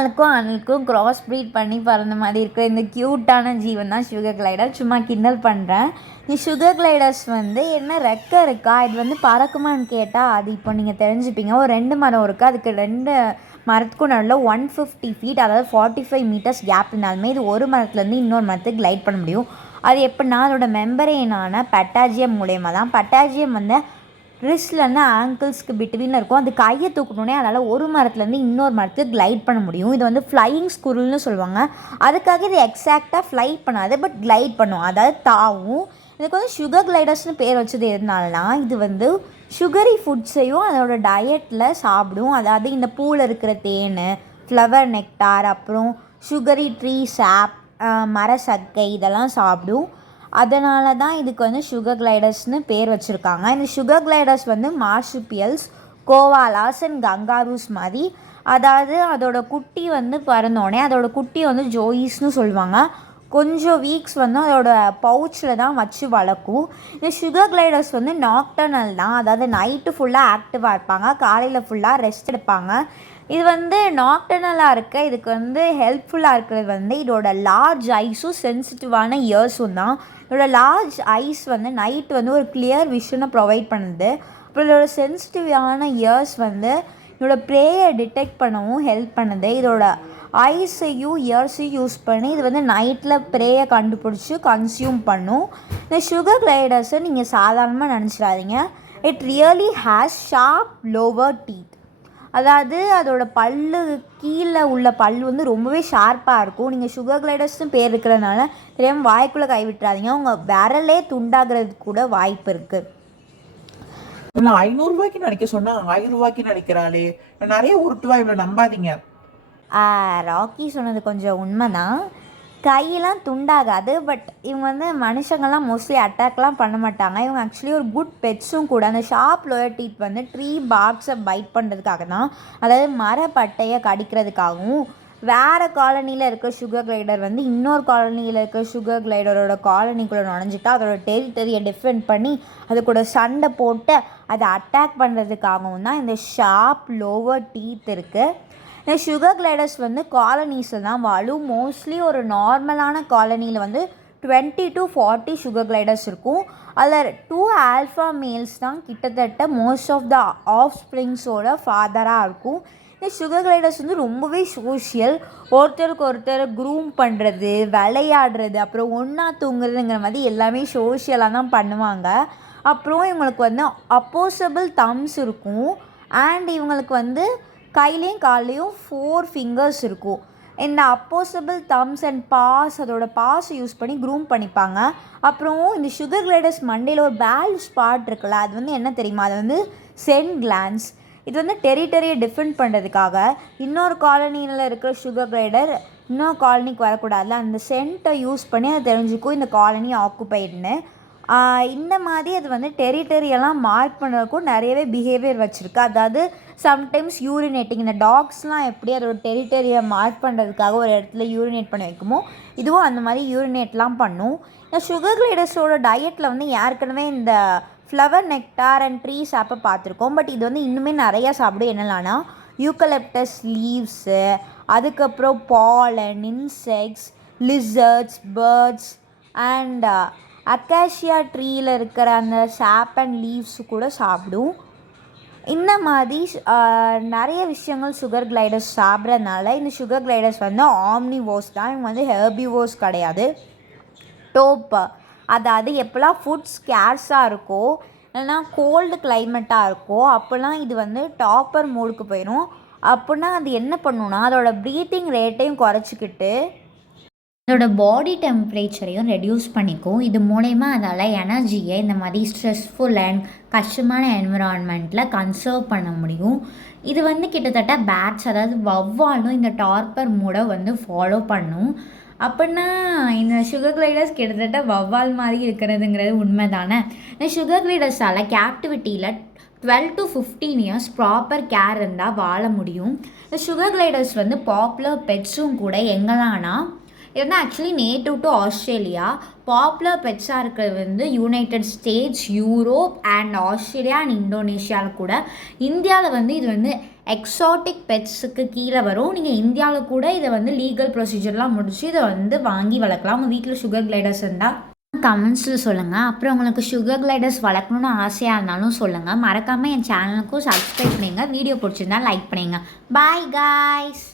அணிமலுக்கும் அணிலுக்கும் cross breed பண்ணி பறந்த மாதிரி இருக்கிற இந்த க்யூட்டான ஜீவன் தான் சுகர் கிளைடர். சும்மா கிண்டல் பண்ணுறேன். இந்த சுகர் கிளைடர்ஸ் வந்து என்ன ரெக்கை இருக்கா, இது வந்து பறக்குமான்னு கேட்டால் அது இப்போ நீங்கள் தெரிஞ்சுப்பீங்க. ஒரு 2 மரம் இருக்குது, அதுக்கு 2 மரத்துக்கும் நடுவில் 150 ஃபீட், அதாவது 45 மீட்டர்ஸ் கேப் இருந்தாலுமே இது ஒரு மரத்துலேருந்து இன்னொரு மரத்துக்கு கிளைட் பண்ண முடியும். அது எப்படின்னா அதோட மெம்பரேனான பட்டாஜியம் மூலயமா தான். பட்டாஜியம் வந்து ரிஸ்ட்லேருந்து ஆங்கிள்ஸ்க்கு பிட்வீனில் இருக்கும். அது கையை தூக்கணுன்னே அதனால் ஒரு மரத்துலேருந்து இன்னொரு மரத்துக்கு கிளைட் பண்ண முடியும். இது வந்து ஃப்ளையிங் ஸ்குருல்னு சொல்லுவாங்க. அதுக்காக இது எக்ஸாக்டாக ஃப்ளை பண்ணாது, பட் கிளைட் பண்ணும், அதாவது தாவும். இதுக்கு வந்து சுகர் கிளைடர்ஸ்னு பேர் வச்சது எதுனாலனா இது வந்து சுகரி ஃபுட்ஸையும் அதோட டயட்டில் சாப்பிடும். அதாவது இந்த பூவில் இருக்கிற தேன், ஃப்ளவர் நெக்டார், அப்புறம் சுகரி ட்ரீ சாப், மர சக்கை இதெல்லாம் சாப்பிடும். அதனால தான் இதுக்கு வந்து சுகர் கிளைடர்ஸ்னு பேர் வச்சுருக்காங்க. இந்த சுகர் கிளைடர்ஸ் வந்து மார்சுபியல்ஸ், கோவாலாஸ் அண்ட் கங்காரூஸ் மாதிரி. அதாவது அதோட குட்டி வந்து பிறந்தோடனே அதோட குட்டி வந்து ஜோயிஸ்னு சொல்லுவாங்க. கொஞ்சம் வீக்ஸ் வந்து அதோட பவுச்சில் தான் வச்சு வளர்க்கும். இந்த சுகர் கிளைடர்ஸ் வந்து நாக்டர்னல் தான், அதாவது நைட்டு ஃபுல்லாக ஆக்டிவாக இருப்பாங்க, காலையில் ஃபுல்லாக ரெஸ்ட் எடுப்பாங்க. இது வந்து நாக்டர்னலாக இருக்க இதுக்கு வந்து ஹெல்ப்ஃபுல்லாக இருக்கிறது வந்து இதோட லார்ஜ் ஐஸும் சென்சிட்டிவான இயர்ஸும் தான். இதோட லார்ஜ் ஐஸ் வந்து நைட் வந்து ஒரு கிளியர் விஷனை ப்ரொவைட் பண்ணுது. அப்புறம் இதோட சென்சிட்டிவான இயர்ஸ் வந்து இதோட ப்ரேயை டிடெக்ட் பண்ணவும் ஹெல்ப் பண்ணுது. இதோட ஐஸையும் இயர்ஸையும் யூஸ் பண்ணி இது வந்து நைட்டில் ப்ரேயை கண்டுபிடிச்சி கன்சியூம் பண்ணும். இந்த சுகர் கிளைடர்ஸை நீங்கள் சாதாரணமாக நினச்சிடாதீங்க. It really has sharp lower teeth. அதாவது அதோட பல்லு கீழே உள்ள பல் வந்து ரொம்பவே ஷார்ப்பாக இருக்கும். நீங்கள் சுகர் கிளைடர்ஸ்னு பேர் இருக்கிறதுனால தெரியாமல் வாய்க்குள்ளே கை விட்டுறாதீங்க, உங்கள் விரலே துண்டாகிறதுக்கு கூட வாய்ப்பு இருக்குது. இல்லை 500 ரூபாய்க்கு நினைக்க சொன்னால் 1000 ரூபாய்க்கு நினைக்கிறாளே, நிறைய உருட்டுவா, இவ்வளோ நம்பாதீங்க. ராக்கி சொன்னது கொஞ்சம் உண்மைதான், கையெல்லாம் துண்டாகாது. பட் இவங்க வந்து மனுஷங்கள்லாம் மோஸ்ட்லி அட்டாக்லாம் பண்ண மாட்டாங்க. இவங்க ஆக்சுவலி ஒரு குட் பெட்ஸும் கூட. அந்த ஷார்ப் லோயர் டீத் வந்து ட்ரீ பார்க்ஸை பைட் பண்ணுறதுக்காக தான், அதாவது மரப்பட்டையை கடிக்கிறதுக்காகவும். வேறு காலனியில் இருக்கிற சுகர் கிளைடர் வந்து இன்னொரு காலனியில் இருக்கிற சுகர் கிளைடரோட காலனிக்குள்ளே நுழைஞ்சிட்டா அதோட டெரிட்டரியை டிஃபெண்ட் பண்ணி அது கூட சண்டை போட்டு அதை அட்டாக் பண்ணுறதுக்காகவும் தான் இந்த ஷார்ப் லோவர் டீத் இருக்குது. இந்த சுகர் கிளைடர்ஸ் வந்து காலனிஸில் தான் வாழும். மோஸ்ட்லி ஒரு நார்மலான காலனியில் வந்து 20 to 40 சுகர் கிளைடர்ஸ் இருக்கும். அதில் 2 ஆல்ஃபா மேல்ஸ் தான் கிட்டத்தட்ட மோஸ்ட் ஆஃப் த ஆஃப் ஸ்ப்ரிங்ஸோட ஃபாதராக இருக்கும். இந்த சுகர் கிளைடர்ஸ் வந்து ரொம்பவே சோஷியல். ஒருத்தருக்கு ஒருத்தர் க்ரூம் பண்ணுறது, விளையாடுறது, அப்புறம் ஒன்றா தூங்குறதுங்கிற மாதிரி எல்லாமே சோஷியலாக தான் பண்ணுவாங்க. அப்புறம் இவங்களுக்கு வந்து அப்போசபிள் தம்ஸ் இருக்கும். அண்ட் இவங்களுக்கு வந்து கையிலையும் கால்லையும் 4 ஃபிங்கர்ஸ் இருக்கும். இந்த அப்போசபிள் தம்ஸ் அண்ட் பாஸ், அதோட பாஸை யூஸ் பண்ணி க்ரூம் பண்ணிப்பாங்க. அப்புறம் இந்த சுகர் கிளைடர்ஸ் மண்டையில் ஒரு பேல் ஸ்பாட் இருக்குல்ல, அது வந்து என்ன தெரியுமா, அது வந்து சென்ட் கிளான்ஸ். இது வந்து டெரிட்டரியை டிஃபெண்ட் பண்ணுறதுக்காக இன்னொரு காலனியில் இருக்கிற சுகர் கிளைடர் இன்னொரு காலனிக்கு வரக்கூடாதுல, அந்த சென்ட்டை யூஸ் பண்ணி அதை தெரிஞ்சுக்கும் இந்த காலனி ஆக்குப்பைடுன்னு. இந்த மாதிரி அது வந்து டெரிட்டரியெல்லாம் மார்க் பண்ணுறதுக்கும் நிறையவே பிஹேவியர் வச்சுருக்கு. அதாவது சம்டைம்ஸ் யூரினேட்டிங், இந்த டாக்ஸ்லாம் எப்படி அதோட டெரிட்டரியை மார்க் பண்ணுறதுக்காக ஒரு இடத்துல யூரினேட் பண்ணி வைக்குமோ, இதுவும் அந்த மாதிரி யூரினேட்லாம் பண்ணும். இந்த சுகர் கிளைடர்ஸோட டயட்டில் வந்து ஏற்கனவே இந்த ஃப்ளவர் நெக்டார் அண்ட் ட்ரீ சாப்பை பார்த்துருக்கோம். பட் இது வந்து இன்னுமே நிறையா சாப்பிடும். என்னெல்லாம்னா யூக்கலிப்டஸ் லீவ்ஸு, அதுக்கப்புறம் pollen, insects, lizards, birds and acacia ட்ரீயில் இருக்கிற அந்த சாப் அண்ட் லீவ்ஸு கூட சாப்பிடும். இந்த மாதிரி நிறைய விஷயங்கள் சுகர் கிளைடர்ஸ் சாப்பிட்றதுனால இந்த சுகர் கிளைடர்ஸ் வந்து ஆம்னிவோர்ஸ் தான். இவங்க வந்து ஹெர்பிவோர்ஸ் கிடையாது. டோப், அதாவது எப்போல்லாம் ஃபுட் ஸ்கேர்ஸாக இருக்கோ இல்லைனா கோல்டு கிளைமேட்டாக இருக்கோ அப்போல்லாம் இது வந்து டாப்பர் மோடுக்கு போயிடும். அப்படின்னா அது என்ன பண்ணுன்னா அதோட ப்ரீத்திங் ரேட்டையும் குறைச்சிக்கிட்டு அதோட பாடி டெம்பரேச்சரையும் ரெடியூஸ் பண்ணிக்கும். இது மூலயமா அதால் எனர்ஜியை இந்த மாதிரி ஸ்ட்ரெஸ்ஃபுல் அண்ட் கஷ்டமான என்விரான்மெண்ட்டில் கன்சர்வ் பண்ண முடியும். இது வந்து கிட்டத்தட்ட பேட்ஸ், அதாவது வவ்வாலும் இந்த டார்பர் மூடை வந்து ஃபாலோ பண்ணும். அப்படின்னா இந்த சுகர் கிளைடர்ஸ் கிட்டத்தட்ட வவ்வால் மாதிரி இருக்கிறதுங்கிறது உண்மை தானே. இந்த சுகர் கிளைடர்ஸால் கேப்டிவிட்டியில் 12 to 15 இயர்ஸ் ப்ராப்பர் கேர் இருந்தால் வாழ முடியும். இந்த சுகர் கிளைடர்ஸ் வந்து பாப்புலர் பெட்ஸும் கூட. எங்கெல்லாம்னா இது வந்து actually native to Australia. Popular பெட்ஸாக இருக்கிறது வந்து United States, Europe and Australia அண்ட் இந்தோனேஷியாவில் கூட. இந்தியாவில் வந்து இது வந்து எக்ஸாட்டிக் பெட்ஸுக்கு கீழே வரும். நீங்கள் இந்தியாவில் கூட இதை வந்து லீகல் ப்ரொசீஜர்லாம் முடிச்சு இதை வந்து வாங்கி வளர்க்கலாம். உங்கள் வீட்டில் சுகர் கிளைடர்ஸ் இருந்தால் கமெண்ட்ஸில் சொல்லுங்கள். அப்புறம் உங்களுக்கு சுகர் கிளைடர்ஸ் வளர்க்கணுன்னு ஆசையாக இருந்தாலும் சொல்லுங்கள். மறக்காமல் என் சேனலுக்கும் சப்ஸ்கிரைப் பண்ணுங்கள். வீடியோ பிடிச்சிருந்தா லைக் பண்ணுங்கள். Bye guys.